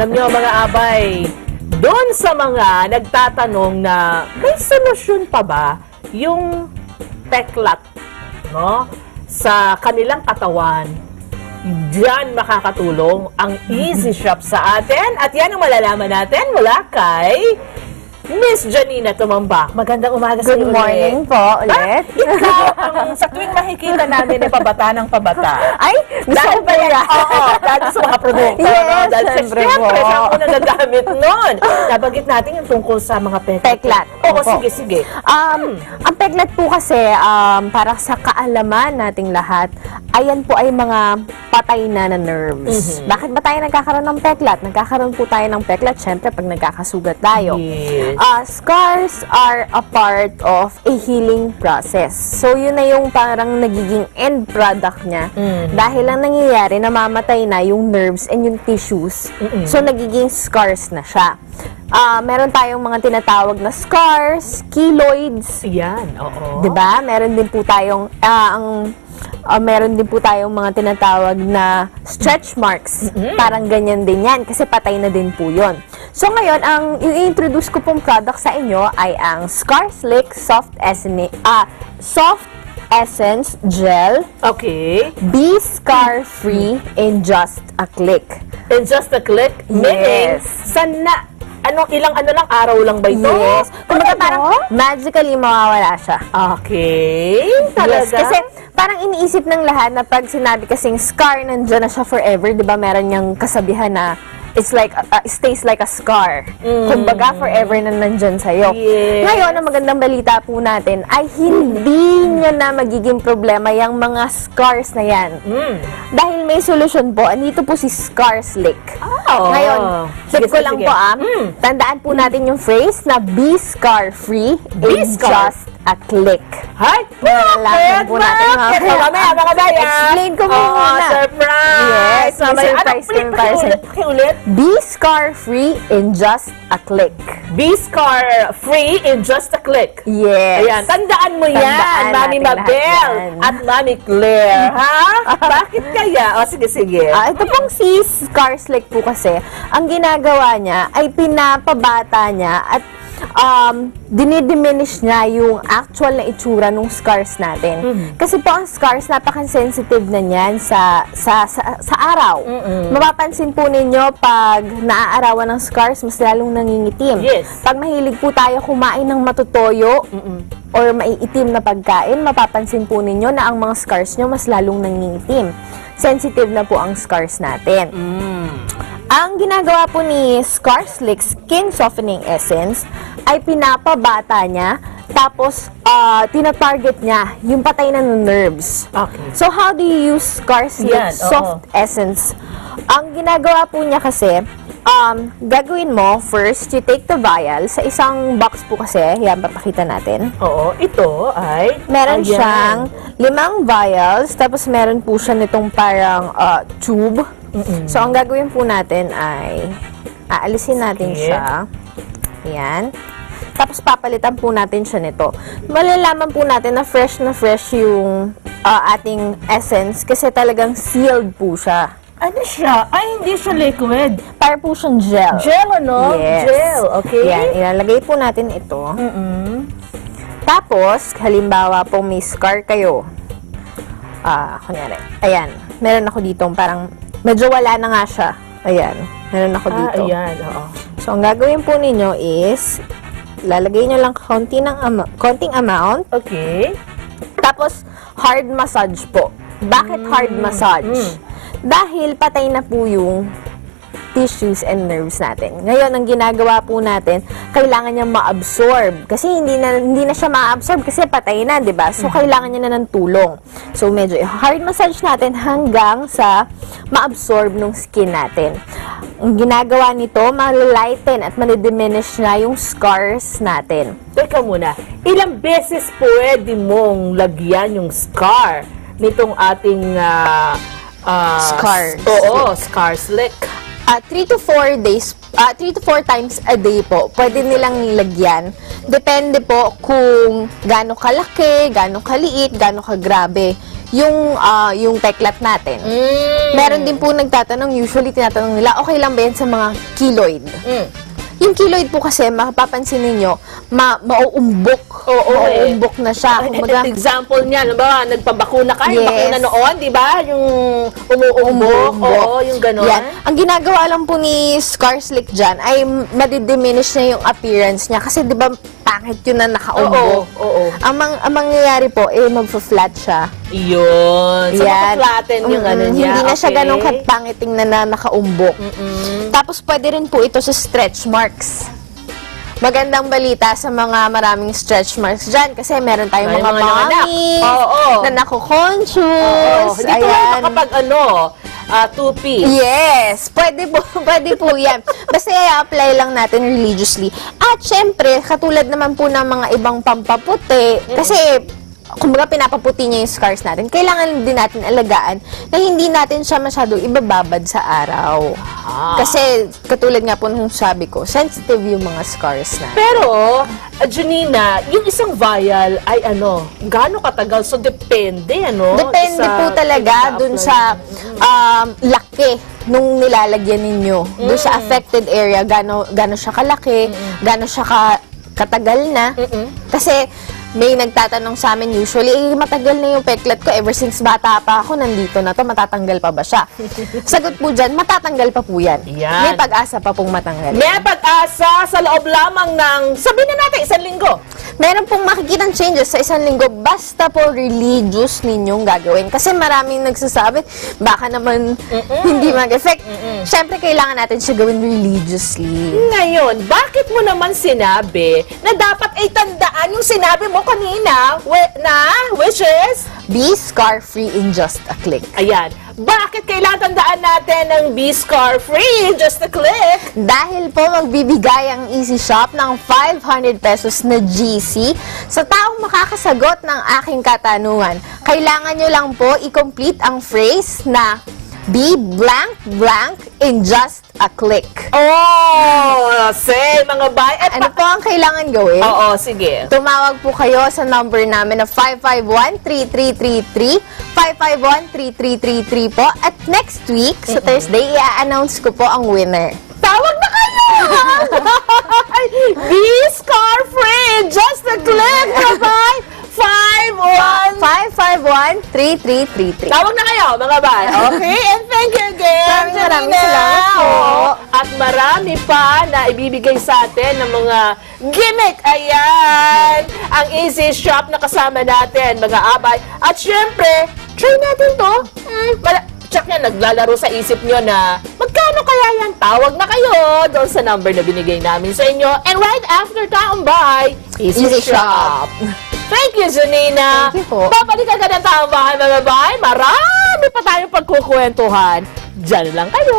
Alam niyo mga abay, doon sa mga nagtatanong na may solusyon pa ba yung peklat, no, sa kanilang katawan, diyan makakatulong ang Easy Shop sa atin. At yan ang malalaman natin mula kay Miss Janina Tumambak. Magandang umaga sa iyo. Good morning po ulit. Ikaw ang sa tuwing makikita namin ay pabata ng pabata. Ay, gusto ko yan. Oo, dahil sa mga produkto. Yes, no? Dahil syempre siyempre, po. siya ang unang nagagamit nun. Nabanggit natin yung tungkol sa mga Peklat. Oo, Opo. sige. Ang peklat po kasi, para sa kaalaman nating lahat, ayan po ay mga patay na nerves. Bakit ba tayo nagkakaroon ng peklat? Nagkakaroon po tayo ng peklat, syempre, pag nagkakasugat tayo. Yes. Scars are a part of a healing process. So, yun na yung parang nagiging end product niya. Dahil lang nangyayari, namamatay na yung nerves and yung tissues. So, nagiging scars na siya. Meron tayong mga tinatawag na scars, keloids. Yan, oo. 'Di ba? Meron din po tayong meron din po tayong mga tinatawag na stretch marks. Parang ganyan din yan kasi patay na din po 'yon. So ngayon, ang i-introduce ko pong product sa inyo ay ang Scar Slick Soft Essence Gel. Okay. Be scar free in just a click. In just a click, meaning, ilang lang, araw lang ba ito? Yes. Kumbaga parang magically mawawala siya. Okay. Talaga? Yes, kasi parang iniisip ng lahat na pag sinabi kasing scar, nandyan na siya forever, di ba meron niyang kasabihan na it's like, stays like a scar. Kumbaga, forever na nandyan sa'yo. Yes. Ngayon, ang magandang balita po natin ay hindi nyo na magiging problema yung mga scars na yan. Dahil may solusyon po, andito po si Scar Slick. Oh. Ngayon, tip ko lang sige. po tandaan po natin yung phrase na be scar free in just a click. Hay! Malalaman po natin Mamaya, mga bayan. Explain ko muna. Surprise! Yes, Mamaya. surprise. Ulit. Be scar free in just a click. Be scar free in just a click. Yes. Ayan, tandaan mo yan, Tandaan Mami natin lahat Mabel yan. at Mami Claire, ha? Bakit kaya? O, sige. Ito pong si Scar Slick po kasi, ang ginagawa niya ay pinapabata niya at dinidiminish niya yung actual na itsura ng scars natin. Kasi po ang scars, napaka-sensitive na niyan sa araw. Mapapansin po ninyo, pag naaarawan ng scars, mas lalong nangingitim. Yes. Pag mahilig po tayo kumain ng matutoyo, or maiitim na pagkain, mapapansin po ninyo na ang mga scars nyo mas lalong nangingitim. Sensitive na po ang scars natin. Ang ginagawa po ni Scar Slick Skin Softening Essence ay pinapabata niya, tapos tina-target niya yung patay na nerves. Okay. So how do you use Scar Slick Soft Essence? Ang ginagawa po niya kasi, gagawin mo, first, you take the vial. Sa isang box po kasi, yan, papakita natin. Oo, ito ay... Meron siyang 5 vials, tapos meron po siya nitong parang tube. So, ang gagawin po natin ay aalisin natin siya. Ayan. Tapos, papalitan po natin siya nito. Malalaman po natin na fresh yung ating essence kasi talagang sealed po siya. Ano siya? Ay, hindi siya liquid. Para po siyang gel. Gel, ano? Yes. Gel, okay. Yan, ilalagay po natin ito. Tapos, halimbawa po may scar kayo. Kunyari, ayan. Meron ako dito parang medyo wala na nga siya. Ayan. Meron ako dito. Ayan, oo. So, ang gagawin po ninyo is, lalagay nyo lang konting amount. Okay. Tapos, hard massage po. Bakit hard massage? Dahil patay na po yung tissues and nerves natin. Ngayon, ang ginagawa po natin, kailangan niya ma-absorb. Kasi hindi na siya ma-absorb kasi patay na, di ba? So, kailangan niya na ng tulong. So, medyo hard massage natin hanggang sa ma-absorb ng skin natin. Ang ginagawa nito, malilighten at manidiminish na yung scars natin. Teka muna, ilang beses pwede mong lagyan yung scar nitong ating Scar Oo, Scar Slick. 3 to 4 days, 3 to 4 times a day po, pwede nilang lagyan. Depende po kung gaano kalaki, gaano kaliit, gaano kagrabe yung peklat natin. Meron din po nagtatanong, usually tinatanong nila, okay lang ba yan sa mga keloid? Yung keloid po kasi, mapapansin ninyo, mauumbok. Mauumbok na siya. Kumbaga, Example niya, ba, nagpabakuna ka, yung Yes. bakuna noon, di ba? Yung umuumbok. Oo, yung gano'n. yan. Ang ginagawa lang po ni Skarslick dyan ay madidiminish na yung appearance niya. Kasi di ba, pangit yun na nakaumbok. Oo. Ang mangyayari po, mag-flat siya. Yun. So, mapaflatten yung ano niya. Hindi na siya Okay. ganun kapangiting na nakaumbok. Tapos pwede rin po ito sa stretch marks. Magandang balita sa mga maraming stretch marks dyan kasi meron tayong Ay, mga mga nanganak. mommies Oo. na nakukonsyos. Hindi ko lang kapag two-piece. Yes, pwede po yan. Basta i-apply lang natin religiously. At syempre, katulad naman po ng mga ibang pampaputi, kasi kumbaga pinapaputi niya yung scars natin, kailangan din natin alagaan na hindi natin siya masyado ibababad sa araw. Kasi katulad nga po nung sabi ko, sensitive yung mga scars na. Pero, Junina, yung isang vial ay gaano katagal? So, depende, Depende po talaga dun sa laki nung nilalagyan ninyo. Dun sa affected area, gaano siya kalaki, gaano siya katagal na. Kasi may nagtatanong sa amin usually, matagal na yung peklat ko, ever since bata pa ako, nandito na to, matatanggal pa ba siya? Sagot po dyan, matatanggal pa po yan. Yan. May pag-asa pa pong matanggal. May pag-asa sa loob lamang ng, sabihin na natin, 1 linggo. Meron pong makikitang changes sa 1 linggo, basta po religious ninyong gagawin. Kasi maraming nagsasabi, baka naman hindi mag-effect. Siyempre, kailangan natin siya gawin religiously. Ngayon, bakit mo naman sinabi na dapat ay tandaan yung sinabi mo kanina, which is? Be scar-free in just a click. Ayan. Bakit kailangan tandaan natin ng Be Scar Free? Just a click. Dahil po magbibigay ang Easy Shop ng 500 pesos na GC sa taong makakasagot ng aking katanungan. Kailangan nyo lang po i-complete ang phrase na be blank blank in just a click. Oh, say mga bay. Ano po ang kailangan gawin? Oo, sige. Tumawag po kayo sa number namin na 551-3333, 551-3333 po. At next week, sa Thursday, i-announce ko po ang winner. Tawag na kayo! Be Scar Free! Just a click! Bye-bye! 551-3333. Tawag na kayo, mga bay. Okay? And thank you again, Maraming Janina. salamat po. Oo. At marami pa na ibibigay sa atin ng mga gimmick. Ayan! Ang Easy Shop na kasama natin, mga abay. At syempre, try natin to. Check yan, naglalaro sa isip nyo na magkano kaya yan? Tawag na kayo doon sa number na binigay namin sa inyo. And right after Taong-Bahay, Easy Shop. Thank you, Janina. Thank you po. Babalikan ka ng Taong-Bahay, mga bay. Marami pa tayong pagkukwentuhan. Diyan lang kayo.